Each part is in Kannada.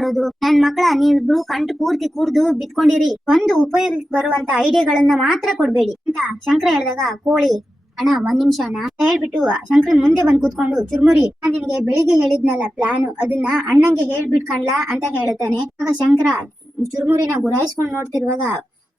ಮಾಡೋದು ನನ್ ಮಕ್ಕಳ ನೀವಿಬ್ರು ಕಂಟು ಪೂರ್ತಿ ಕುಡ್ದು ಬಿತ್ಕೊಂಡಿರಿ. ಒಂದು ಉಪಯೋಗಕ್ಕೆ ಬರುವಂತ ಐಡಿಯಾಗಳನ್ನ ಮಾತ್ರ ಕೊಡ್ಬೇಡಿ. ಅಂತ ಶಂಕರ ಹೇಳಿದಾಗ, ಕೋಳಿ, ಅಣ್ಣ, ಒಂದ್ ನಿಮಿಷ ಅಣ್ಣ. ಹೇಳ್ಬಿಟ್ಟು ಶಂಕರ್ ಮುಂದೆ ಬಂದ್ ಕೂತ್ಕೊಂಡು, ಚುರ್ಮುರಿ, ನಾನ್ ನಿನಗೆ ಬೆಳಿಗ್ಗೆ ಹೇಳಿದ್ನಲ್ಲ ಪ್ಲಾನ್ ಅದನ್ನ ಅಣ್ಣಂಗೆ ಹೇಳ್ಬಿಟ್ಕಣ್ಲಾ ಅಂತ ಹೇಳ್ತಾನೆ ಆಗ ಶಂಕರ ಚುರ್ಮುರಿನ ಗುರಾಯಿಸ್ಕೊಂಡು ನೋಡ್ತಿರುವಾಗ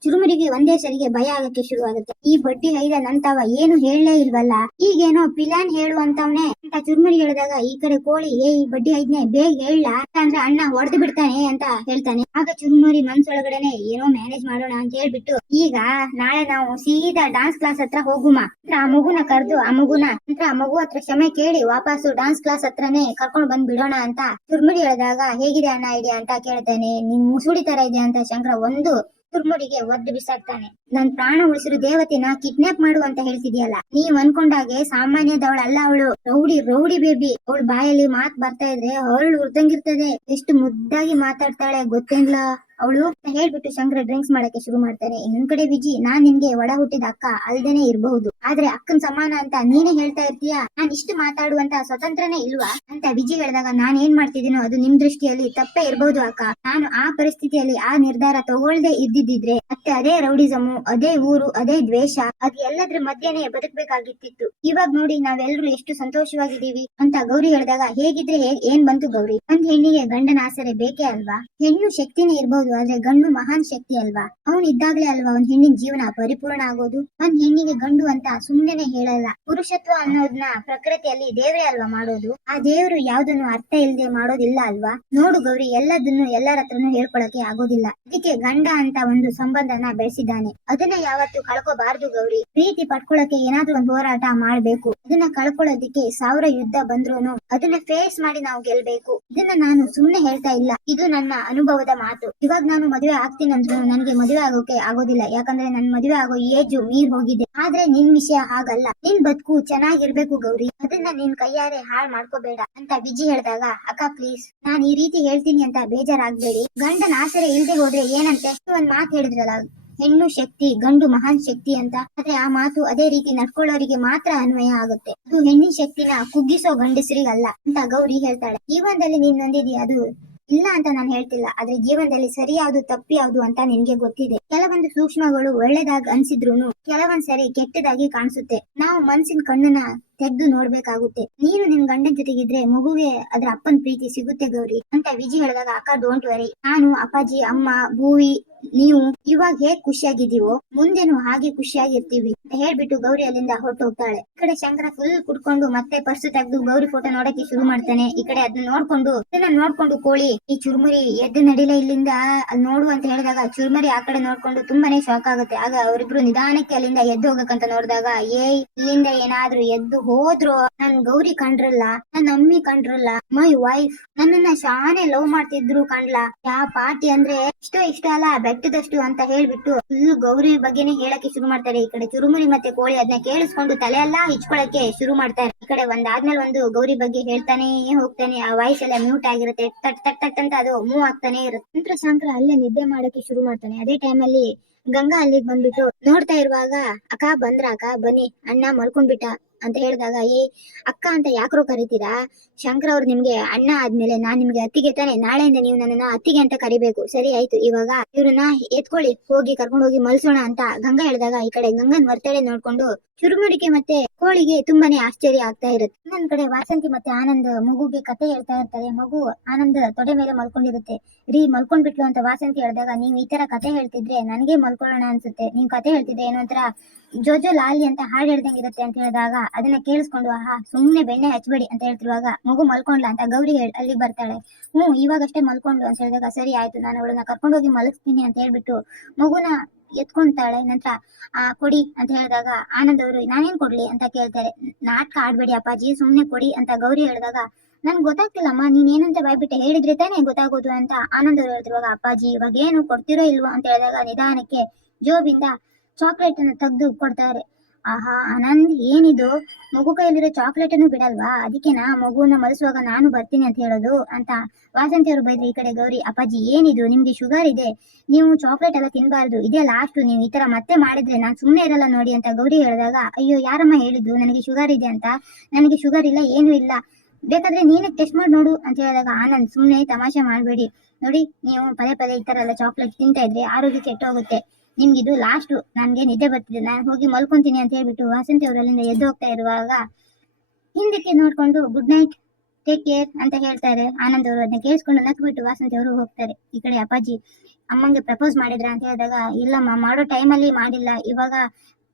ಚುರುಮುರಿಗೆ ಒಂದೇ ಸರಿಗೆ ಭಯ ಆಗಕ್ಕೆ ಶುರು ಆಗುತ್ತೆ ಈ ಬಡ್ಡಿ ಐದ ನಂತವ ಏನು ಹೇಳಲೇ ಇಲ್ವಲ್ಲ? ಈಗೇನೋ ಪಿಲಾನ್ ಹೇಳುವಂತವನೇ. ಅಂತ ಚುರುಮುರಿ ಹೇಳಿದಾಗ ಈ ಕಡೆ ಕೋಳಿ, ಏ, ಈ ಬಡ್ಡಿ ಐದ್ನೆ ಬೇಗ ಹೇಳ. ಅಂದ್ರೆ ಅಣ್ಣ ಹೊಡೆದು ಬಿಡ್ತಾನೆ ಅಂತ ಹೇಳ್ತಾನೆ. ಆಗ ಚುರುಮುರಿ ಮನ್ಸೊಳಗಡೆನೆ ಏನೋ ಮ್ಯಾನೇಜ್ ಮಾಡೋಣ ಅಂತ ಹೇಳ್ಬಿಟ್ಟು, ಈಗ ನಾಳೆ ನಾವು ಸೀದಾ ಡಾನ್ಸ್ ಕ್ಲಾಸ್ ಹತ್ರ ಹೋಗುಮ. ಆ ಮಗುನ ಕರೆದು, ಆ ಮಗುನ, ನಂತರ ಆ ಮಗು ಹತ್ರ ಕ್ಷಮೆ ಕೇಳಿ ವಾಪಸ್ ಡಾನ್ಸ್ ಕ್ಲಾಸ್ ಹತ್ರನೇ ಕರ್ಕೊಂಡು ಬಂದ್ ಬಿಡೋಣ ಅಂತ ಚುರುಮುರಿ ಹೇಳಿದಾಗ, ಹೇಗಿದೆ ಅಣ್ಣ ಐಡಿಯಾ ಅಂತ ಕೇಳ್ತಾನೆ. ನಿಮ್ ಮುಸುಡಿ ತರ ಇದೆ ಅಂತ ಶಂಕರ ಒಂದು ಚುರುಮುರಿಗೆ ಒದ್ದು ಬಿಸಾಕ್ತಾನೆ. ನನ್ ಪ್ರಾಣ ಉಳಿಸಿರು ದೇವತೆನ ಕಿಡ್ನಾಪ್ ಮಾಡು ಅಂತ ಹೇಳ್ತಿದ್ಯಲ್ಲ. ನೀವ್ ಅನ್ಕೊಂಡಾಗೆ ಸಾಮಾನ್ಯದವಳಲ್ಲ ಅವಳು. ರೌಡಿ ರೌಡಿ ಬೇಬಿ ಅವಳು ಬಾಯಲ್ಲಿ ಮಾತ್ ಬರ್ತಾ ಇದ್ರೆ ಅವಳು ಉರ್ದಂಗಿರ್ತದೆ. ಎಷ್ಟು ಮುದ್ದಾಗಿ ಮಾತಾಡ್ತಾಳೆ ಗೊತ್ತೇನ್ಲ? ಅವಳು ಹೇಳ್ಬಿಟ್ಟು ಶಂಕರ ಡ್ರಿಂಕ್ಸ್ ಮಾಡಕ್ಕೆ ಶುರು ಮಾಡ್ತಾನೆ ಇನ್ನೊಂದ್ ಕಡೆ ವಿಜಿ, ನಾನ್ ನಿನ್ಗೆ ಒಡ ಹುಟ್ಟಿದ ಅಕ್ಕ ಅಲ್ದೇನೆ ಇರಬಹುದು. ಆದ್ರೆ ಅಕ್ಕನ್ ಸಮಾನ ಅಂತ ನೀನೇ ಹೇಳ್ತಾ ಇರ್ತೀಯ? ನಾನ್ ಇಷ್ಟು ಮಾತಾಡುವಂತ ಸ್ವತಂತ್ರನೇ ಇಲ್ವಾ? ಅಂತ ವಿಜಿ ಹೇಳಿದಾಗ, ನಾನ್ ಏನ್ ಮಾಡ್ತಿದ್ದೀನೋ ಅದು ನಿಮ್ ದೃಷ್ಟಿಯಲ್ಲಿ ತಪ್ಪೇ ಇರಬಹುದು ಅಕ್ಕ. ನಾನು ಆ ಪರಿಸ್ಥಿತಿಯಲ್ಲಿ ಆ ನಿರ್ಧಾರ ತಗೊಳ್ದೆ ಇದ್ದಿದ್ರೆ ಮತ್ತೆ ಅದೇ ರೌಡಿಸಮು, ಅದೇ ಊರು, ಅದೇ ದ್ವೇಷ, ಅದು ಎಲ್ಲದ್ರ ಮಧ್ಯನೇ ಬದುಕಬೇಕಾಗಿತ್ತಿತ್ತು. ಇವಾಗ ನೋಡಿ ನಾವೆಲ್ಲರೂ ಎಷ್ಟು ಸಂತೋಷವಾಗಿದ್ದೀವಿ? ಅಂತ ಗೌರಿ ಹೇಳಿದಾಗ, ಹೇಗಿದ್ರೆ ಹೇಗ್ ಏನ್ ಬಂತು ಗೌರಿ? ಒಂದ್ ಹೆಣ್ಣಿಗೆ ಗಂಡನ ಆಸರೆ ಬೇಕೇ ಅಲ್ವಾ? ಹೆಣ್ಣು ಶಕ್ತಿನೇ ಇರ್ಬೋದು ಆದ್ರೆ ಗಂಡು ಮಹಾನ್ ಶಕ್ತಿ ಅಲ್ವಾ? ಅವನ್ ಇದ್ದಾಗ್ಲೇ ಅಲ್ವಾ ಒಂದ್ ಹೆಣ್ಣಿನ ಜೀವನ ಪರಿಪೂರ್ಣ ಆಗೋದು? ಒಂದ್ ಹೆಣ್ಣಿಗೆ ಗಂಡು ಅಂತ ಸುಮ್ನೆ ಹೇಳಲ್ಲ. ಪುರುಷತ್ವ ಅನ್ನೋದನ್ನ ಪ್ರಕೃತಿಯಲ್ಲಿ ದೇವ್ರೆ ಅಲ್ವಾ ಮಾಡೋದು? ಆ ದೇವರು ಯಾವ್ದನ್ನು ಅರ್ಥ ಇಲ್ಲದೆ ಮಾಡೋದಿಲ್ಲ ಅಲ್ವಾ? ನೋಡು ಗೌರಿ, ಎಲ್ಲದನ್ನು ಎಲ್ಲರ ಹತ್ರನು ಹೇಳ್ಕೊಳಕ್ಕೆ ಆಗೋದಿಲ್ಲ. ಅದಕ್ಕೆ ಗಂಡ ಅಂತ ಒಂದು ಸಂಬಂಧನ ಬೆಳೆಸಿದ್ದಾನೆ. ಅದನ್ನ ಯಾವತ್ತು ಕಳ್ಕೋಬಾರ್ದು ಗೌರಿ. ಪ್ರೀತಿ ಪಡ್ಕೊಳಕ್ಕೆ ಏನಾದ್ರು ಒಂದು ಹೋರಾಟ ಮಾಡ್ಬೇಕು. ಅದನ್ನ ಕಳ್ಕೊಳ್ಳೋದಿಕ್ಕೆ ಸಾವಿರ ಯುದ್ಧ ಬಂದ್ರೂನು ಅದನ್ನ ಫೇಸ್ ಮಾಡಿ ನಾವು ಗೆಲ್ಬೇಕು. ಇದನ್ನ ನಾನು ಸುಮ್ನೆ ಹೇಳ್ತಾ ಇಲ್ಲ. ಇದು ನನ್ನ ಅನುಭವದ ಮಾತು. ಇವಾಗ ನಾನು ಮದುವೆ ಆಗ್ತೀನಿ ಅಂದ್ರೂ ನನಗೆ ಮದುವೆ ಆಗೋಕೆ ಆಗೋದಿಲ್ಲ. ಯಾಕಂದ್ರೆ ನನ್ ಮದುವೆ ಆಗೋ ಏಜು ಮೀರ್ ಹೋಗಿದೆ. ಆದ್ರೆ ನಿನ್ ವಿಷಯ ಹಾಗಲ್ಲ. ನಿನ್ ಬದುಕು ಚೆನ್ನಾಗಿರ್ಬೇಕು ಗೌರಿ. ಅದನ್ನ ನಿನ್ ಕೈಯಾರೆ ಹಾಳ್ ಮಾಡ್ಕೋಬೇಡ ಅಂತ ವಿಜಿ ಹೇಳಿದಾಗ, ಅಕ್ಕ ಪ್ಲೀಸ್ ನಾನ್ ಈ ರೀತಿ ಹೇಳ್ತೀನಿ ಅಂತ ಬೇಜಾರಾಗ್ಬೇಡಿ. ಗಂಡನ ಆಸರೆ ಇಲ್ದೆ ಹೋದ್ರೆ ಏನಂತೆ? ಒಂದ್ ಮಾತು ಹೇಳಿದ್ರಲ್ಲ, ಹೆಣ್ಣು ಶಕ್ತಿ, ಗಂಡು ಮಹಾನ್ ಶಕ್ತಿ ಅಂತ. ಆದ್ರೆ ಆ ಮಾತು ಅದೇ ರೀತಿ ನಡ್ಕೊಳ್ಳೋರಿಗೆ ಮಾತ್ರ ಅನ್ವಯ ಆಗುತ್ತೆ. ಅದು ಹೆಣ್ಣಿನ ಶಕ್ತಿನ ಕುಗ್ಗಿಸೋ ಗಂಡಸರಿಗಲ್ಲ ಅಂತ ಗೌರಿ ಹೇಳ್ತಾಳೆ. ಜೀವನದಲ್ಲಿ ನೀನ್ ನೊಂದಿದೀಯ ಅದು ಇಲ್ಲ ಅಂತ ನಾನು ಹೇಳ್ತಿಲ್ಲ. ಆದ್ರೆ ಜೀವನದಲ್ಲಿ ಸರಿ ಯಾವ್ದು ತಪ್ಪು ಯಾವ್ದು ಅಂತ ನಿನ್ಗೆ ಗೊತ್ತಿದೆ. ಕೆಲವೊಂದು ಸೂಕ್ಷ್ಮಗಳು ಒಳ್ಳೇದಾಗಿ ಅನ್ಸಿದ್ರು ಕೆಲವೊಂದ್ಸರಿ ಕೆಟ್ಟದಾಗಿ ಕಾಣಿಸುತ್ತೆ. ನಾವು ಮನ್ಸಿನ ಕಣ್ಣನ್ನ ತೆಗ್ದು ನೋಡ್ಬೇಕಾಗುತ್ತೆ. ನೀನು ನಿನ್ ಗಂಡನ್ ಜೊತೆಗಿದ್ರೆ ಮಗುಗೆ ಅದ್ರ ಅಪ್ಪನ್ ಪ್ರೀತಿ ಸಿಗುತ್ತೆ ಗೌರಿ. ಅಂತ ವಿಜಿ ಹೇಳಿದಾಗ ಅಕ್ಕ ಡೋಂಟ್ ವರಿ ನಾನು, ಅಪ್ಪಾಜಿ, ಅಮ್ಮ, ಭೂವಿ, ನೀವು ಇವಾಗ ಹೇಗ್ ಖುಷಿಯಾಗಿದ್ದೀವೋ ಮುಂದೆನು ಹಾಗೆ ಖುಷಿಯಾಗಿರ್ತೀವಿ ಅಂತ ಹೇಳ್ಬಿಟ್ಟು ಗೌರಿ ಅಲ್ಲಿಂದ ಹೊರಟು ಹೋಗ್ತಾಳೆ ಈ ಕಡೆ ಶಂಕರ ಫುಲ್ ಕುಡ್ಕೊಂಡು ಮತ್ತೆ ಪರ್ಸು ತೆಗೆದು ಗೌರಿ ಫೋಟೋ ನೋಡಕ್ಕೆ ಶುರು ಮಾಡ್ತಾನೆ. ಈ ಕಡೆ ಅದನ್ನ ನೋಡ್ಕೊಂಡು, ಇದನ್ನ ನೋಡ್ಕೊಂಡು ಕೋಳಿ, ಈ ಚುರುಮುರಿ ಎದ್ದು ನಡಿಲ ಇಲ್ಲಿಂದ ಅಲ್ಲಿ ನೋಡು ಅಂತ ಹೇಳಿದಾಗ ಚುರುಮುರಿ ಆ ಕಡೆ ನೋಡ್ಕೊಂಡು ತುಂಬಾನೇ ಶಾಕ್ ಆಗುತ್ತೆ. ಆಗ ಅವರಿಬ್ರು ನಿಧಾನಕ್ಕೆ ಅಲ್ಲಿಂದ ಎದ್ದು ಹೋಗಕ್ಕಂತ ನೋಡಿದಾಗ ಏ ಇಲ್ಲಿಂದ ಏನಾದ್ರೂ ಎದ್ದು ಹೋದ್ರು, ನನ್ ಗೌರಿ ಕಂಡ್ರಲ್ಲ, ನನ್ ಅಮ್ಮಿ ಕಂಡ್ರಲ್ಲ ಮೈ ವೈಫ್ ನನ್ನನ್ನ ಶಾನೆ ಲವ್ ಮಾಡ್ತಿದ್ರು ಕಂಡ್ಲ. ಯಾ ಪಾರ್ಟಿ ಅಂದ್ರೆ ಇಷ್ಟೋ ಇಷ್ಟ ಅಲ್ಲ, ಬೆಟ್ಟದಷ್ಟು ಅಂತ ಹೇಳ್ಬಿಟ್ಟು ಫುಲ್ ಗೌರಿ ಬಗ್ಗೆನೆ ಹೇಳಕ್ಕೆ ಶುರು ಮಾಡ್ತಾರೆ. ಈ ಕಡೆ ಚುರುಮುರಿ ಮತ್ತೆ ಕೋಳಿ ಅದನ್ನ ಕೇಳಿಸ್ಕೊಂಡು ತಲೆ ಎಲ್ಲಾ ಹಿಚ್ಕೊಳಕ್ಕೆ ಶುರು ಮಾಡ್ತಾರೆ. ಈ ಕಡೆ ಒಂದಾದ್ಮೇಲೆ ಒಂದು ಗೌರಿ ಬಗ್ಗೆ ಹೇಳ್ತಾನೆ ಹೋಗ್ತಾನೆ. ಆ ವಾಯ್ಸ್ ಎಲ್ಲ ಮ್ಯೂಟ್ ಆಗಿರುತ್ತೆ. ತಟ್ ತಟ್ ತಟ್ ಅಂತ ಅದು ಮೂವ್ ಆಗ್ತಾನೆ ಇರುತ್ತೆ. ನಂತರ ಶಂಕರ ಅಲ್ಲೇ ನಿದ್ದೆ ಮಾಡಕ್ಕೆ ಶುರು ಮಾಡ್ತಾನೆ. ಅದೇ ಟೈಮ್ ಅಲ್ಲಿ ಗಂಗಾ ಅಲ್ಲಿಗೆ ಬಂದ್ಬಿಟ್ಟು ನೋಡ್ತಾ ಇರುವಾಗ, ಅಕ್ಕ ಬಂದ್ರ ಅಕ್ಕ? ಬನ್ನಿ. ಅಣ್ಣ ಮಲ್ಕೊಂಡ್ಬಿಟ್ಟ. ಅಂತ ಹೇಳಿದಾಗ, ಏ, ಅಕ್ಕ ಅಂತ ಯಾಕ್ರೋ ಕರಿತೀರಾ? ಶಂಕರ್ ಅವ್ರು ನಿಮ್ಗೆ ಅಣ್ಣ ಆದ್ಮೇಲೆ ನಾನ್ ನಿಮ್ಗೆ ಅತ್ತಿಗೆ ತಾನೆ, ನಾಳೆಯಿಂದ ನೀವು ನನ್ನನ್ನ ಅತ್ತಿಗೆ ಅಂತ ಕರಿಬೇಕು. ಸರಿ, ಆಯ್ತು. ಇವಾಗ ಇವ್ರನ್ನ ಎತ್ಕೊಳ್ಳಿ. ಹೋಗಿ ಕರ್ಕೊಂಡು ಹೋಗಿ ಮಲ್ಸೋಣ ಅಂತ ಗಂಗಾ ಹೇಳಿದಾಗ, ಈ ಕಡೆ ಗಂಗನ್ ವರ್ತಳೆ ನೋಡ್ಕೊಂಡು ಚುರುಮುರಿಕೆ ಮತ್ತೆ ಕೋಳಿಗೆ ತುಂಬಾನೇ ಆಶ್ಚರ್ಯ ಆಗ್ತಾ ಇರುತ್ತೆ. ಇನ್ನೊಂದ್ ಕಡೆ ವಾಸಂತಿ ಮತ್ತೆ ಆನಂದ್ ಮಗುಗೆ ಕತೆ ಹೇಳ್ತಾ ಇರ್ತಾರೆ. ಮಗು ಆನಂದ್ ತೊಡೆ ಮೇಲೆ ಮಲ್ಕೊಂಡಿರುತ್ತೆ. ರೀ, ಮಲ್ಕೊಂಡ್ಬಿಟ್ಲು ಅಂತ ವಾಸಂತಿ ಹೇಳಿದಾಗ, ನೀವ್ ಈ ತರ ಕತೆ ಹೇಳ್ತಿದ್ರೆ ನನಗೆ ಮಲ್ಕೊಳ್ಳೋಣ ಅನ್ಸುತ್ತೆ. ನೀವ್ ಕತೆ ಹೇಳ್ತಿದ್ರೆ ಏನೋ ಒಂಥರ ಜೋಜೋ ಲಾಲಿ ಅಂತ ಹಾಡು ಹೇಳ್ದಂಗಿರುತ್ತೆ ಅಂತ ಹೇಳಿದಾಗ ಅದನ್ನ ಕೇಳಿಸ್ಕೊಂಡು, ಆಹಾ, ಸುಮ್ನೆ ಬೆಣ್ಣೆ ಹಚ್ಬೇಡಿ ಅಂತ ಹೇಳ್ತಿರುವಾಗ ಮಗು ಮಲ್ಕೊಂಡ್ಲ ಅಂತ ಗೌರಿ ಹೇಳಿ ಅಲ್ಲಿ ಬರ್ತಾಳೆ. ಹ್ಮ್ ಇವಾಗಷ್ಟೇ ಮಲ್ಕೊಂಡು ಅಂತ ಹೇಳಿದಾಗ, ಸರಿ ಆಯ್ತು, ನಾನು ಅವಳನ್ನ ಕರ್ಕೊಂಡೋಗಿ ಮಲಗಿಸ್ತೀನಿ ಅಂತ ಹೇಳ್ಬಿಟ್ಟು ಮಗುನ ಎತ್ಕೊಂತಾಳೆ. ನಂತರ, ಆ, ಕೊಡಿ ಅಂತ ಹೇಳಿದಾಗ, ಆನಂದ್ ಅವರು, ನಾನೇನ್ ಕೊಡ್ಲಿ ಅಂತ ಕೇಳ್ತಾರೆ. ನಾಟಕ ಆಡ್ಬೇಡಿ ಅಪ್ಪಾಜಿ, ಸುಮ್ನೆ ಕೊಡಿ ಅಂತ ಗೌರಿ ಹೇಳಿದಾಗ, ನನ್ಗೆ ಗೊತ್ತಾಗ್ತಿಲ್ಲಮ್ಮ, ನೀನ್ ಏನಂತ ಬಾಯ್ಬಿಟ್ಟೆ ಹೇಳಿದ್ರೆ ತಾನೇ ಗೊತ್ತಾಗೋದು ಅಂತ ಆನಂದ್ ಅವರು ಹೇಳ್ತಿರುವಾಗ, ಅಪ್ಪಾಜಿ ಇವಾಗ ಏನು ಕೊಡ್ತಿರೋ ಇಲ್ವೋ ಅಂತ ಹೇಳಿದಾಗ ನಿಧಾನಕ್ಕೆ ಜೋಬಿಂದ ಚಾಕ್ಲೇಟ್ ಅನ್ನು ತೆಗೆದು ಕೊಡ್ತಾರೆ. ಆಹಾ, ಆನಂದ್, ಏನಿದು? ಮಗು ಕೈಯಲ್ಲಿರೋ ಚಾಕ್ಲೇಟ್ ಅನ್ನು ಬಿಡಲ್ವಾ? ಅದಕ್ಕೆನಾ ಮಗುವನ್ನ ಮಲಸುವಾಗ ನಾನು ಬರ್ತೀನಿ ಅಂತ ಹೇಳೋದು ಅಂತ ವಾಸಂತಿ ಅವರು ಬೈದ್ರು ಈ ಕಡೆ ಗೌರಿ. ಅಪ್ಪಾಜಿ, ಏನಿದು? ನಿಮ್ಗೆ ಶುಗರ್ ಇದೆ. ನೀವು ಚಾಕ್ಲೇಟ್ ಎಲ್ಲ ತಿನ್ಬಾರ್ದು. ಇದೇ ಲಾಸ್ಟ್ ನೀವು ಈ ತರ ಮತ್ತೆ ಮಾಡಿದ್ರೆ ನಾನು ಸುಮ್ಮನೆ ಇರಲ್ಲ ನೋಡಿ ಅಂತ ಗೌರಿ ಹೇಳಿದಾಗ, ಅಯ್ಯೋ, ಯಾರಮ್ಮ ಹೇಳಿದ್ದು? ನನಗೆ ಶುಗರ್ ಇದೆ ಅಂತ? ನನಗೆ ಶುಗರ್ ಇಲ್ಲ, ಏನು ಇಲ್ಲ. ಬೇಕಾದ್ರೆ ನೀನೇ ಟೆಸ್ಟ್ ಮಾಡಿ ನೋಡು ಅಂತ ಹೇಳಿದಾಗ ಆನಂದ್ ಸುಮ್ಮನೆ ತಮಾಷೆ ಮಾಡಬೇಡಿ. ನೋಡಿ, ನೀವು ಪದೇ ಪದೇ ಈ ತರ ಎಲ್ಲ ಚಾಕ್ಲೇಟ್ ತಿಂತಾ ಇದ್ರೆ ಆರೋಗ್ಯ ಕೆಟ್ಟೋಗುತ್ತೆ. ನಿಮ್ಗೆ ಇದು ಲಾಸ್ಟ್ ನನ್ಗೆ ನಿದ್ದೆ ಬರ್ತಿದೆ. ನಾನು ಹೋಗಿ ಮಲ್ಕೊಂತೀನಿ ಅಂತ ಹೇಳ್ಬಿಟ್ಟು ವಾಸಂತಿ ಅವರು ಅಲ್ಲಿಂದ ಎದ್ದು ಹೋಗ್ತಾ ಇರುವಾಗ ಹಿಂದಕ್ಕೆ ನೋಡ್ಕೊಂಡು ಗುಡ್ ನೈಟ್ ಟೇಕ್ ಕೇರ್ ಅಂತ ಹೇಳ್ತಾರೆ ಆನಂದ್ ಅವರು ಅದನ್ನ ಕೇಳಿಸ್ಕೊಂಡು ನಕ್ಬಿಟ್ಟು ವಾಸಂತಿ ಅವರು ಹೋಗ್ತಾರೆ. ಈ ಕಡೆ ಅಪ್ಪಾಜಿ ಅಮ್ಮಂಗೆ ಪ್ರಪೋಸ್ ಮಾಡಿದ್ರ ಅಂತ ಹೇಳಿದಾಗ, ಇಲ್ಲಮ್ಮ, ಮಾಡೋ ಟೈಮಲ್ಲಿ ಮಾಡಿಲ್ಲ. ಇವಾಗ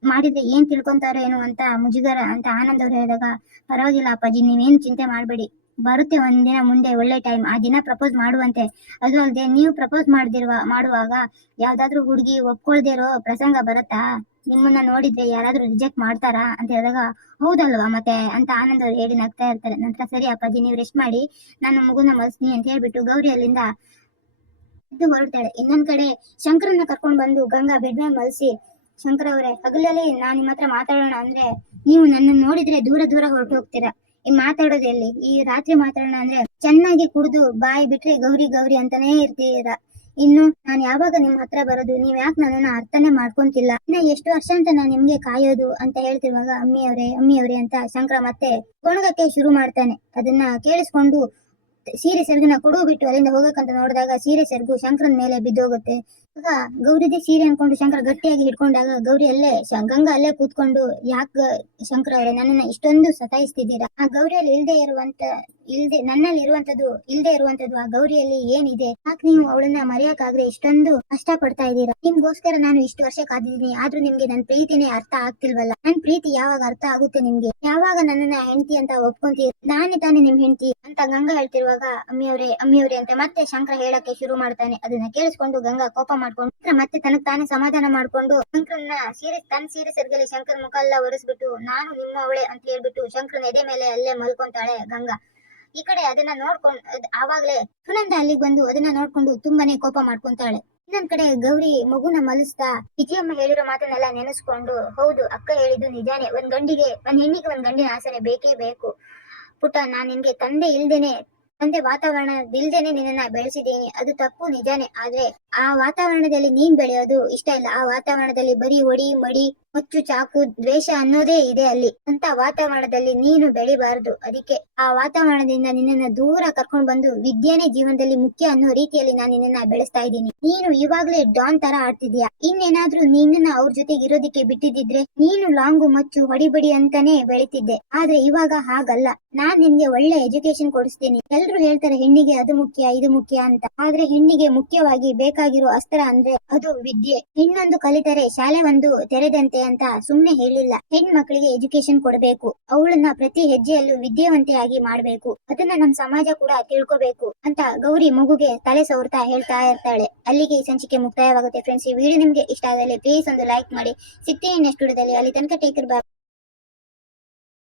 ಮಾಡಿದ್ರೆ ಏನ್ ತಿಳ್ಕೊಂತಾರೋ ಏನೋ ಅಂತ ಮುಜುಗರ ಅಂತ ಆನಂದ್ ಅವ್ರು ಹೇಳಿದಾಗ, ಪರವಾಗಿಲ್ಲ ಅಪ್ಪಾಜಿ, ನೀವೇನು ಚಿಂತೆ ಮಾಡಬೇಡಿ. ಬರುತ್ತೆ ಒಂದಿನ ಮುಂದೆ, ಒಳ್ಳೆ ಟೈಮ್ ಆ ದಿನ ಪ್ರಪೋಸ್ ಮಾಡುವಂತೆ. ಅದು ಅಲ್ಲದೆ ನೀವು ಪ್ರಪೋಸ್ ಮಾಡ್ದಿರುವ, ಮಾಡುವಾಗ ಯಾವ್ದಾದ್ರು ಹುಡುಗಿ ಒಪ್ಕೊಳ್ದೇ ಇರೋ ಪ್ರಸಂಗ ಬರುತ್ತಾ? ನಿಮ್ಮನ್ನ ನೋಡಿದ್ರೆ ಯಾರಾದ್ರೂ ರಿಜೆಕ್ಟ್ ಮಾಡ್ತಾರಾ ಅಂತ ಹೇಳಿದಾಗ, ಹೌದಲ್ವಾ ಮತ್ತೆ? ಅಂತ ಆನಂದ್ ಅವ್ರು ಹೇಳಿ ನಗ್ತಾ ಇರ್ತಾರೆ. ನಂತರ ಸರಿ ಅಪ್ಪಾಜಿ, ನೀವು ರೆಸ್ಟ್ ಮಾಡಿ, ನಾನು ಮಗುನ ಮಲ್ಸ್ನಿ ಅಂತ ಹೇಳ್ಬಿಟ್ಟು ಗೌರಿ ಅಲ್ಲಿಂದ ಎದ್ದು ಹೊರಡ್ತಾಳೆ. ಇನ್ನೊಂದ್ ಕಡೆ ಶಂಕರನ್ನ ಕರ್ಕೊಂಡ್ ಬಂದು ಗಂಗಾ ಬೆಡ್ ಮೇಲೆ ಮಲ್ಸಿ, ಶಂಕರ ಅವರೇ, ಹಗಲಲ್ಲಿ ನಾನ್ ನಿಮ್ಮ ಹತ್ರ ಮಾತಾಡೋಣ ಅಂದ್ರೆ, ನೀವು ನನ್ನ ನೋಡಿದ್ರೆ ದೂರ ದೂರ ಹೊರಟು ಹೋಗ್ತೀರಾ ಈ ಮಾತಾಡೋದು ಎಲ್ಲಿ ಈ ರಾತ್ರಿ ಮಾತಾಡೋಣ ಅಂದ್ರೆ ಚೆನ್ನಾಗಿ ಕುಡಿದು ಬಾಯಿ ಬಿಟ್ರೆ ಗೌರಿ ಗೌರಿ ಅಂತಾನೇ ಇರ್ತೀರ. ಇನ್ನು ನಾನ್ ಯಾವಾಗ ನಿಮ್ ಹತ್ರ ಬರೋದು? ನೀವ್ ಯಾಕೆ ನನ್ನನ್ನ ಅರ್ಥನೇ ಮಾಡ್ಕೊಂತಿಲ್ಲ? ಇನ್ನ ಎಷ್ಟು ವರ್ಷ ಅಂತ ನಾನ್ ನಿಮ್ಗೆ ಕಾಯೋದು ಅಂತ ಹೇಳ್ತಿರುವಾಗ ಅಮ್ಮಿ ಅವ್ರೆ ಅಮ್ಮಿ ಅವ್ರೆ ಅಂತ ಶಂಕರ ಮತ್ತೆ ಕೊಣಗಕ್ಕೆ ಶುರು ಮಾಡ್ತಾನೆ. ಅದನ್ನ ಕೇಳಿಸ್ಕೊಂಡು ಸೀರೆ ಸೆರಗನ್ನ ಕೊಡು ಬಿಟ್ಟು ಅಲ್ಲಿಂದ ಹೋಗಕ್ಕಂತ ನೋಡಿದಾಗ ಸೀರೆ ಸೆರಗು ಶಂಕರನ್ ಮೇಲೆ ಬಿದ್ದೋಗುತ್ತೆ. ಗೌರಿದೇ ಸೀರೆ ಅನ್ಕೊಂಡು ಶಂಕರ ಗಟ್ಟಿಯಾಗಿ ಹಿಡ್ಕೊಂಡಾಗ ಗೌರಿ ಅಲ್ಲೇ ಗಂಗಾ ಅಲ್ಲೇ ಕೂತ್ಕೊಂಡು ಯಾಕ ಶಂಕರ ಅವರೇ ನನ್ನನ್ನ ಇಷ್ಟೊಂದು ಸತಾಯಿಸ್ತಿದ್ದೀರಾ? ಆ ಗೌರಿಯಲ್ಲಿ ಇಲ್ದೇ ಇರುವಂತ ಇಲ್ದೆ ನನ್ನಲ್ಲಿ ಇರುವಂತದ್ದು, ಇಲ್ದೆ ಇರುವಂತದ್ದು ಆ ಗೌರಿಯಲ್ಲಿ ಏನಿದೆ? ಯಾಕೆ ನೀವು ಅವಳನ್ನ ಮರೆಯಕ್ಕಾಗ್ದೆ ಇಷ್ಟೊಂದು ಕಷ್ಟ ಪಡ್ತಾ ಇದ್ದೀರಾ? ನಿಮ್ಗೋಸ್ಕರ ನಾನು ಇಷ್ಟು ವರ್ಷ ಕಾದಿದ್ದೀನಿ. ಆದ್ರೂ ನಿಮ್ಗೆ ನನ್ ಪ್ರೀತಿನೇ ಅರ್ಥ ಆಗ್ತಿಲ್ವಲ್ಲ? ನನ್ ಪ್ರೀತಿ ಯಾವಾಗ ಅರ್ಥ ಆಗುತ್ತೆ ನಿಮ್ಗೆ? ಯಾವಾಗ ನನ್ನನ್ನ ಹೆಂಡತಿ ಅಂತ ಒಪ್ಕೊಂತೀರಿ? ನಾನೇ ತಾನೇ ನಿಮ್ ಹೆಂಡತಿ ಅಂತ ಗಂಗಾ ಹೇಳ್ತಿರುವಾಗ ಅಮ್ಮಿಯವ್ರೆ ಅಮ್ಮಿಯವ್ರೆ ಅಂತ ಮತ್ತೆ ಶಂಕರ ಹೇಳಕ್ಕೆ ಶುರು ಮಾಡ್ತಾನೆ. ಅದನ್ನ ಕೇಳಿಸ್ಕೊಂಡು ಗಂಗಾ ಕೋಪ ಮಾಡ್ಕೊಂಡು ಮತ್ತೆ ತನಗ್ ತಾನೇ ಸಮಾಧಾನ ಮಾಡ್ಕೊಂಡು ಶಂಕರನ್ನ ಸೀರೆ ತನ್ನ ಸೀರೆ ಸರ್ಗಲಿ ಶಂಕರ್ ಮುಖ ಎಲ್ಲ ಒರೆಸ್ಬಿಟ್ಟು, ನಾನು ನಿಮ್ಮ ಅವಳೆ ಅಂತ ಹೇಳ್ಬಿಟ್ಟು ಶಂಕರನ ಎದೆ ಮೇಲೆ ಅಲ್ಲೇ ಮಲ್ಕೊಂತಾಳೆ ಗಂಗಾ. ಈ ಕಡೆ ಅದನ್ನ ನೋಡ್ಕೊಂಡು ಆವಾಗ್ಲೇ ಸುನಂದ ಅಲ್ಲಿಗೆ ಬಂದು ಅದನ್ನ ನೋಡ್ಕೊಂಡು ತುಂಬಾನೇ ಕೋಪ ಮಾಡ್ಕೊಂತಾಳೆ. ಇನ್ನೊಂದ್ ಕಡೆ ಗೌರಿ ಮಗುನ ಮಲಸ್ತಾ, ವಿಜಯಮ್ಮ ಹೇಳಿರೋ ಮಾತನ್ನೆಲ್ಲ ನೆನೆಸ್ಕೊಂಡು, ಹೌದು, ಅಕ್ಕ ಹೇಳಿದ್ದು ನಿಜಾನೇ, ಒಂದ್ ಗಂಡಿಗೆ, ಒಂದ್ ಹೆಣ್ಣಿಗೆ ಒಂದ್ ಗಂಡಿನ ಆಸನೆ ಬೇಕೇ ಬೇಕು. ಪುಟ್ಟ, ನಾನ್ ನಿನ್ಗೆ ತಂದೆ ಇಲ್ದೇನೆ, ತಂದೆ ವಾತಾವರಣ ಇಲ್ದೇನೆ ನಿನ್ನನ್ನ ಬೆಳೆಸಿದ್ದೀನಿ. ಅದು ತಪ್ಪು ನಿಜಾನೇ, ಆದ್ರೆ ಆ ವಾತಾವರಣದಲ್ಲಿ ನೀನ್ ಬೆಳೆಯೋದು ಇಷ್ಟ ಇಲ್ಲ. ಆ ವಾತಾವರಣದಲ್ಲಿ ಬರೀ ಹೊಡಿ, ಮಡಿ ಮುಚ್ಚು ಚಾಕು ದ್ವೇಷ ಅನ್ನೋದೇ ಇದೆ ಅಲ್ಲಿ. ಅಂತ ವಾತಾವರಣದಲ್ಲಿ ನೀನು ಬೆಳಿಬಾರದು. ಅದಕ್ಕೆ ಆ ವಾತಾವರಣದಿಂದ ನಿನ್ನನ್ನ ದೂರ ಕರ್ಕೊಂಡು ಬಂದು ವಿದ್ಯೆನೇ ಜೀವನದಲ್ಲಿ ಮುಖ್ಯ ಅನ್ನೋ ರೀತಿಯಲ್ಲಿ ನಾನು ನಿನ್ನನ್ನ ಬೆಳೆಸ್ತಾ ಇದ್ದೀನಿ. ನೀನು ಇವಾಗ್ಲೇ ಡಾನ್ ತರ ಆಡ್ತಿದ್ಯಾ? ಇನ್ನೇನಾದ್ರೂ ನಿನ್ನನ್ನ ಅವ್ರ ಜೊತೆಗೆ ಇರೋದಕ್ಕೆ ಬಿಟ್ಟಿದ್ರೆ ನೀನು ಲಾಂಗು ಮಚ್ಚು ಹೊಡಿಬಡಿ ಅಂತಾನೆ ಬೆಳಿತಿದ್ದೆ. ಆದ್ರೆ ಇವಾಗ ಹಾಗಲ್ಲ. ನಾನ್ ನಿನ್ಗೆ ಒಳ್ಳೆ ಎಜುಕೇಶನ್ ಕೊಡಿಸ್ತೀನಿ. ಎಲ್ರು ಹೇಳ್ತಾರೆ ಹೆಣ್ಣಿಗೆ ಅದು ಮುಖ್ಯ, ಇದು ಮುಖ್ಯ ಅಂತ. ಆದ್ರೆ ಹೆಣ್ಣಿಗೆ ಮುಖ್ಯವಾಗಿ ಬೇಕಾಗಿರೋ ಅಸ್ತ್ರ ಅಂದ್ರೆ ಅದು ವಿದ್ಯೆ. ಹೆಣ್ಣೊಂದು ಕಲಿತರೆ ಶಾಲೆ ಒಂದು ತೆರೆದಂತೆ ಅಂತ ಸುಮ್ನೆ ಹೇಳಿಲ್ಲ. ಹೆಣ್ ಮಕ್ಕಳಿಗೆ ಎಜುಕೇಶನ್ ಕೊಡಬೇಕು. ಅವಳನ್ನ ಪ್ರತಿ ಹೆಜ್ಜೆಯಲ್ಲೂ ವಿದ್ಯಾವಂತೆಯಾಗಿ ಮಾಡ್ಬೇಕು. ಅದನ್ನ ನಮ್ ಸಮಾಜ ಕೂಡ ತಿಳ್ಕೊಬೇಕು ಅಂತ ಗೌರಿ ಮಗುಗೆ ತಲೆ ಸವರ್ತಾ ಹೇಳ್ತಾ ಇರ್ತಾಳೆ. ಅಲ್ಲಿಗೆ ಈ ಸಂಚಿಕೆ ಮುಕ್ತಾಯವಾಗುತ್ತೆ. ಫ್ರೆಂಡ್ಸ್ ಈ ವಿಡಿಯೋ ನಿಮ್ಗೆ ಇಷ್ಟ ಆದಲ್ಲಿ ಪ್ಲೀಸ್ ಒಂದು ಲೈಕ್ ಮಾಡಿ. ಸಿಗ್ತೀನಿ ನೆಕ್ಸ್ಟ್ ವಿಡಿಯೋದಲ್ಲಿ ಅಲ್ಲಿ ತನಕ ಟೇಕರ್ ಬಾಯ್